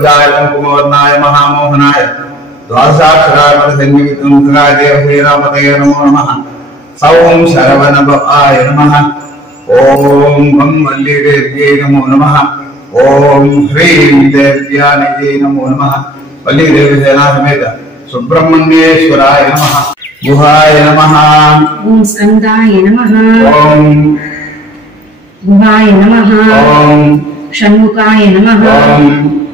वक्रतुंडाय कुंकुमवर्णाय महामोहनाय द्वादशाक्षराय संगीतंकाय देवसेनापतये नमो नमः। सौं शरवणभवाय नमः। ओम गं वल्लीदेव्यै नमो नमः। ओम ह्रीं देव्यानिजै नमो नमः। वल्लीदेवसेना समेत सुब्रह्मण्येश्वराय नमः। गुहाय नमः। ओम स्कंदाय नमः। ओम गुहाय नमः। ओम षण्मुखाय नमः।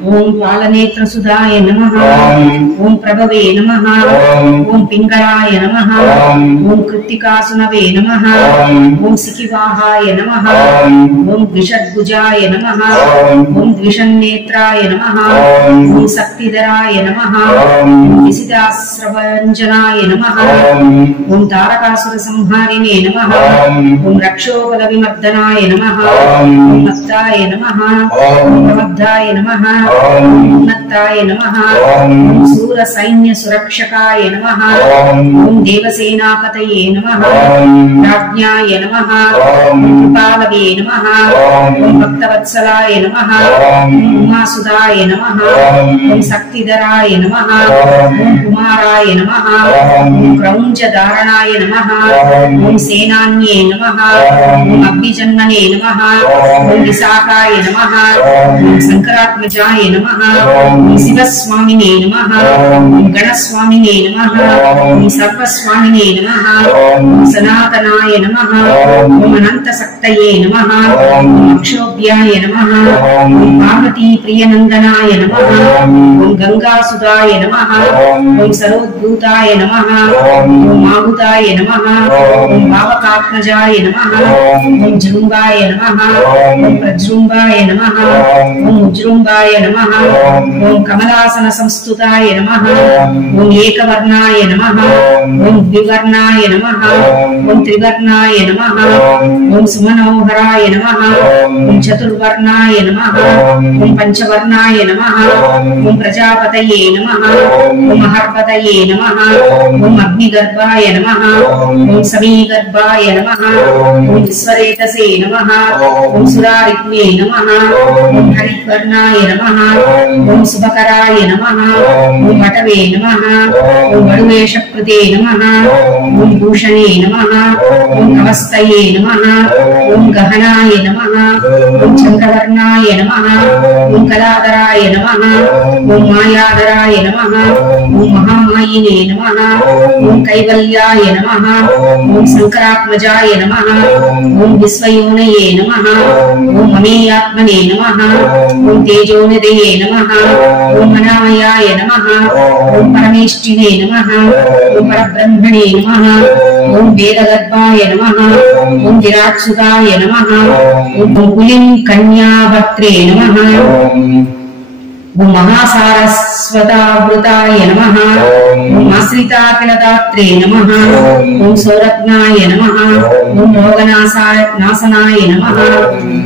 ओम पालनेत्रसुधाय नमः। ओम प्रभवे नमः। ओम पिंगलाय नमः। ओम कृत्तिकासुनवे नमः। ओम सिकिवाहाय नमः। ओम द्विषद्भुजाय नमः। ओम द्विषन्नेत्राय नमः। ओम शक्तिधराय नमः। ओम विसिदास्रवञ्जनाय नमः। ओम तारकासुरसंहारिणे नमः। ओम रक्षोबलविमर्दनाय नमः। ओम मत्ताय नमः। ओम प्रमद्धाय नमः। उन्नताय नमः। ओम सूर सैन्य सुरक्षकाय नमः। ओम देवसेनापतये नमः। राज्ञाय नमः। ओम कृपालवे नमः। ओम भक्तवत्सलाय नमः। ओम उमासुदाय नमः। ओम शक्तिधराय नमः। ओम कुमाराय नमः। ओम क्रौञ्चधारणाय नमः। ओम सेनान्ये नमः। ओम अग्निजन्मने नमः। ओम विशाखाय नमः। ओम शंकरात्मजाय नमः। ओम शिवस्वामिने नमः। ओम गणस्वामिने नमः। ओम सर्वस्वामिने नमः। ओम सनातनाय नमः। ओम अनंतशक्तये नमः। ओम अक्षोभ्याय नमः। ओम पार्वती प्रियनंदनाय नमः। ओम गंगासुधाय नमः। ओम सरोद्भूताय नमः। ओम माहुताय नमः। ओम भावकात्मजाय नमः। ओम जृंबाय नमः। ओम प्रजृंबाय नमः। ओम उज्जृंबाय नमः। ओम कमलासन संस्तुताय नमः। ओम एकवर्णाय नमः। ओम द्विवर्णाय नमः। ओम त्रिवर्णाय नमः। ओम सुमनोहराय नमः। ओम चतुर्वर्णाय नमः। ओम पंचवर्णाय नमः। ओम प्रजापतये नमः। ओम हर्पतये नमः। ओम अग्निगर्भाय नमः। ओम समीगर्भाय नमः। ओम विश्वरेतसे नमः। ओम सुरारित्मे नमः। ओम हरिवर्णाय नमः। ओम शुभकराय नमः। ओम वटवे नमः। ओम वडुवेशकृते नमः। ओम भूषणे नमः। ओम कवस्तये नमः। ओम गहनाय नमः। ओम चंद्रवर्णाय नमः। ओम कलाधराय नमः। ओम मायाधराय नमः। ओम महामायिने नमः। ओम कैवल्याय नमः। ओम शंकरात्मजाय नमः। ओम विश्वयोनये नमः। ओम अमेयात्मने नमः। ओम तेजोनिधये नमः। ओम अनामयाय नमः। ओम परमेष्टिने नमः। ओम परब्रह्मणे नमः। ओम वेदगर्भाय नमः। ओम विराट्सुताय नमः। ओम कुलिं कन्याभक्त्रे नमः। ओम महासारस्वतावृताय नमः। ओम आश्रिताखिलदात्रे नमः। ओम सौरत्नाय नमः। ओम मोगनाशनाय नमः।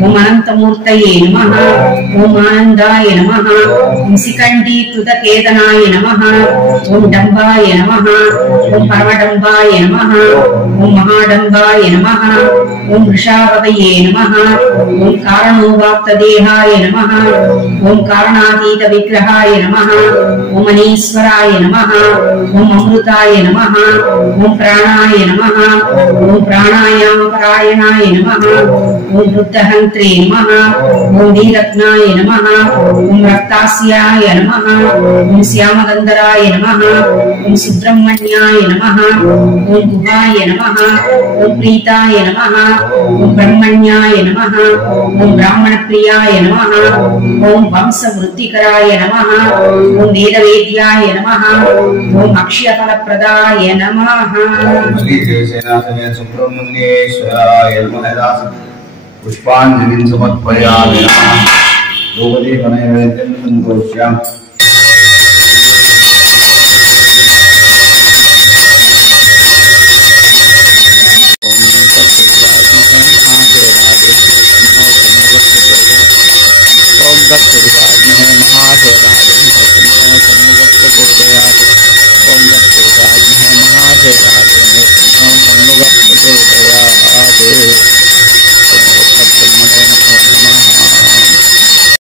ओम अनंतमूर्तये नमः। ओम आनंदाय नमः। ओम शिखण्डीकृतकेतनाय नमः। ओम डम्बाय नमः। ओम परमडम्बाय नमः। ओम महाडम्बाय नमः। ओम वृषावतये नमः। ओम कारणोवाक्तदेहाय नमः। ओम कारणातीत विग्रहाय नमः। ओम अनीश्वराय नमः। ओम अमृताय नमः। ओम प्राणाय नमः। ओम प्राणायामपरायणाय नमः। ओम वृद्धहन्त्रे नमः। ओम वीरत्नाय नमः। ओम रक्तास्याय नमः। ओम श्यामगन्धराय नमः। ओम सुब्रह्मण्याय नमः। ओम गुहाय नमः। ओम प्रीताय नमः। ओम ब्रह्मण्याय नमः। ओम ब्राह्मणप्रियाय नमः। ओम वंशवृद्धिकराय नमः। ओम वेदवेद्याय नमः। ओम अक्षयफलप्रदाय नमः। सुब्रह्मण्येश्वराय नमः। पुष्पांजलिं समर्पयामि नमः। धूपदीपनैवेद्यं सन्तोष्यामि। ओम दत्तविदाग्ने महाशेराग्ने सन्मुखप्रचोदयात्। ओम दत्तविदाग्ने महाशेराग्ने सन्मुखप्रचोदयात्।